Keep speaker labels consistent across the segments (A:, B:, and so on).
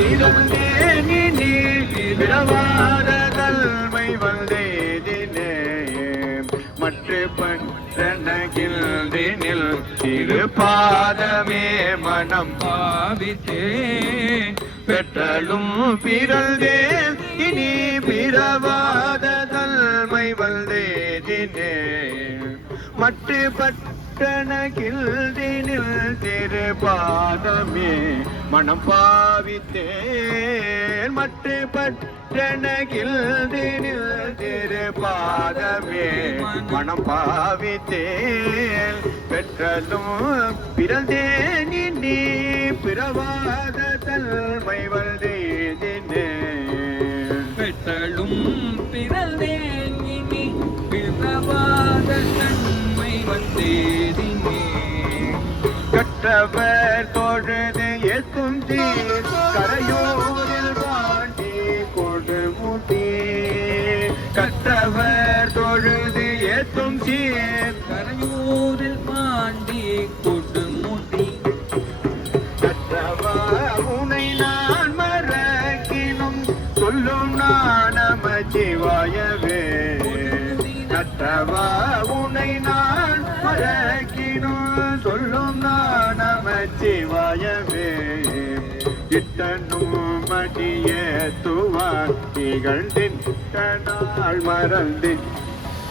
A: பிறந்தேனி நீ பிறவாத வந்தேதினே மற்ற பற்றனகில் திரு பாதமே மனம்
B: பாவித்தே.
A: பெற்றலும் பிறந்தேன் இனி பிறவாத தன்மை வந்தேதினே மற்ற பட்டணகில் திரு பாதமே மனம் பாவித்தேன். மற்ற பட்டணகில் திரு பாதமே மனம் பாவித்தேன். பெற்றலும் பிறந்தேன் நீ பிறவாத தன்மை வந்தேதினே
B: பெற்றலும் பிறந்தேன்
A: கற்றவர் தொழுது எத்தும் தீர் கரையோரில் வாண்டி கொடுமுடி கற்றவர் தொழுது எத்தும் சீர்
B: கரையூரில் பாண்டி கொடுமுடி
A: கற்றவா உனை நான் மறக்கினும் சொல்லும் நான் நமச்சிவாயவே. கற்றவா உனை நான் மறக்கினும் சொல்லும் நான் நமச்சிவாயவே இட்டனும் மடிய துவார் திகழ்ந்தின் நாள் மறந்தின்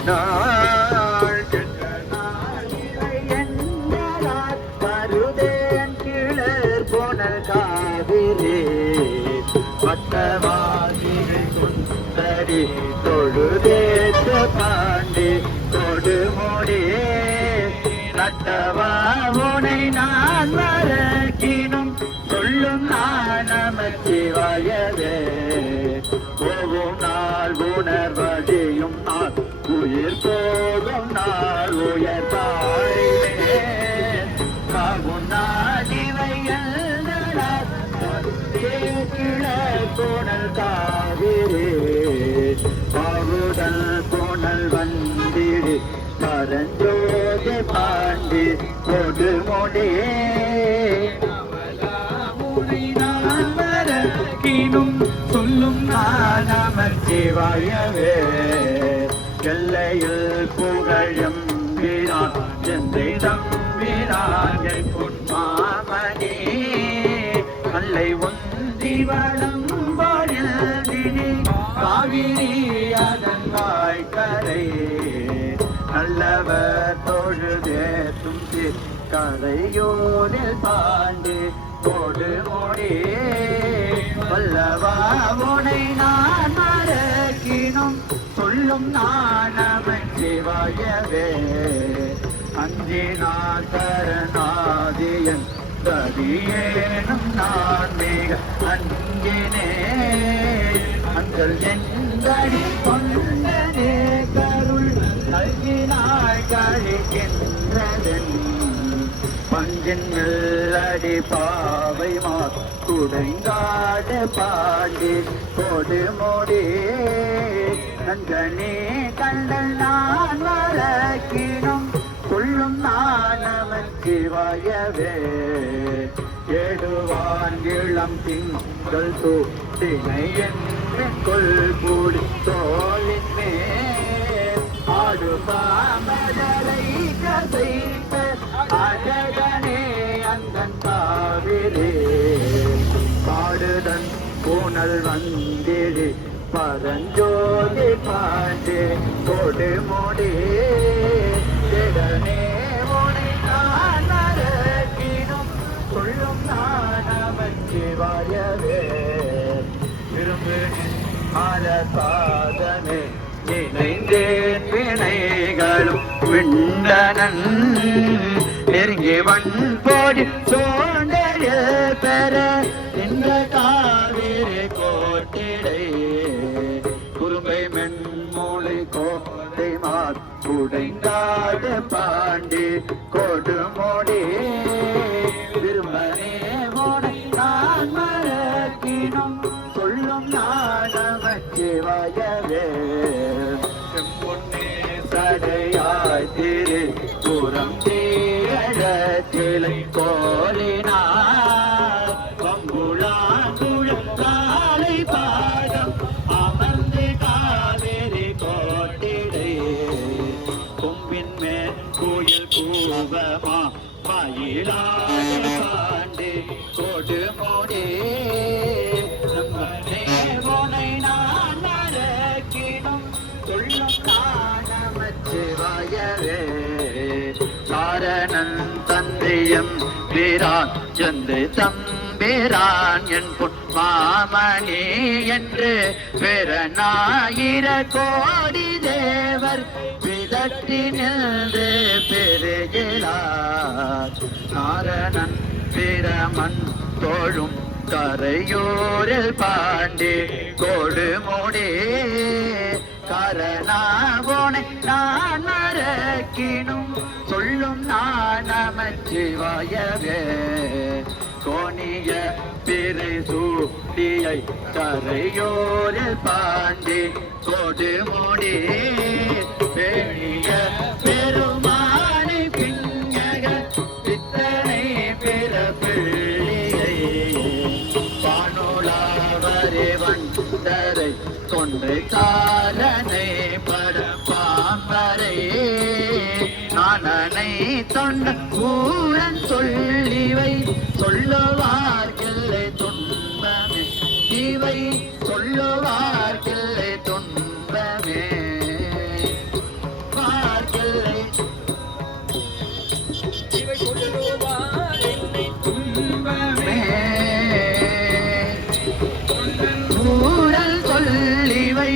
A: நாள் கெட்ட நாள் இவை என்னார் கிளர் போனல் காவிலே பட்டவாதிகள் சுந்தரி மறக்கினும் சொல்லும் நான் நமச்சிவாயவே போகும் நாள் உணர்வதையும் நாள் உயிர் போகும் நாள் உயர் தாழிலே காகும் நாள் கோணல் காவிரே. பாவுதல் கோணல் வந்திடு பரஞ்சோதி பாண்டி கொடு மொழியே. சிவாயவே எல்லையில் புகழும் வீரான் செந்தை தம்பிரான் பொன்மாமணி கல்லை ஒந்தி வளம் காவிரி அதன் வாய்க்கரை நல்லவர் தொழுதே தும்பி கரையோரில் பாண்டி வல்லவா உனை நான் மறக்கினும் சொல்லும் நான் நமச்சிவாயவே அஞ்சினான் தரநாதியன் கதியேனும் நான் மிக அஞ்சினே அங்கள் எந்தடி கொண்டனே கருள் நல்கினாய் கழிக்கின்றதன். பஞ்சின் மெல்லடி பாவை மாடைங்காட பாண்டி கொடு மோடி. நந்தனே கண்டல் நான் வளர்க்கினும் கொள்ளும் நான் அவன் சிவாயவே. ஏடுவான் இளம் திங்கள் தூட்டினை என்று கொள் கூடி தோளின் மேல். ஆடு பாமதலை கசைத்த அழகனே அந்தன் காவிலே பாடுதன் பூனல் வந்திடு பரஞ்சோதி பாண்டு கொடு மொழி. திடனே உனை நான் மறக்கினும் வாயவே. திரும்பு ஆல சாதனை இணைந்தேன் வினைகளும் விண்டனன் நெருங்கி வன் போடி சோண்டல் பெற இந்த காவிரி கோட்டிடை. குறும்பை மென்மொழி கோட்டை மாத்துடைந்தாடு பாண்டி கொடுமொழி. திருமணே மோடை நான் மறக்கினும் சொல்லும் நாடமச்சிவாயவே செம்பொன்னே சடையாய் திரு புறம் பாண்டு கோடு மோடே நம்மனை நான் மறக்கிடும். சொல்லும் காணமற்று வாயவே. காரணன் தந்தையம் வீரான் சென்று தம்பிரான் என் பொன் மாமணி என்று பிறநாயிர கோடி தேவர் விதட்டி நின்று பெருகிறார் நாரணன் பிரமன் தோழும் கரையோரில் பாண்டி கொடுமுடி. கரணாவோனை நான் மறக்கினும். சொல்லும் நான் நமச்சிவாயவே கோணிய பிறை சூட்டியை கரையோரில் பாண்டி கொடுமுடி பெரிய பெருமானை தன்னை தொண்ட ஊரன் சொல்லிவை சொல்லுவார்கில்லை துன்பமே. இவை சொல்லுவார்கில்லை துன்பமே. பார்க்கில்லை இவை சொல்லுவாரில்லை துன்பமே. ஊரல் துன்பமே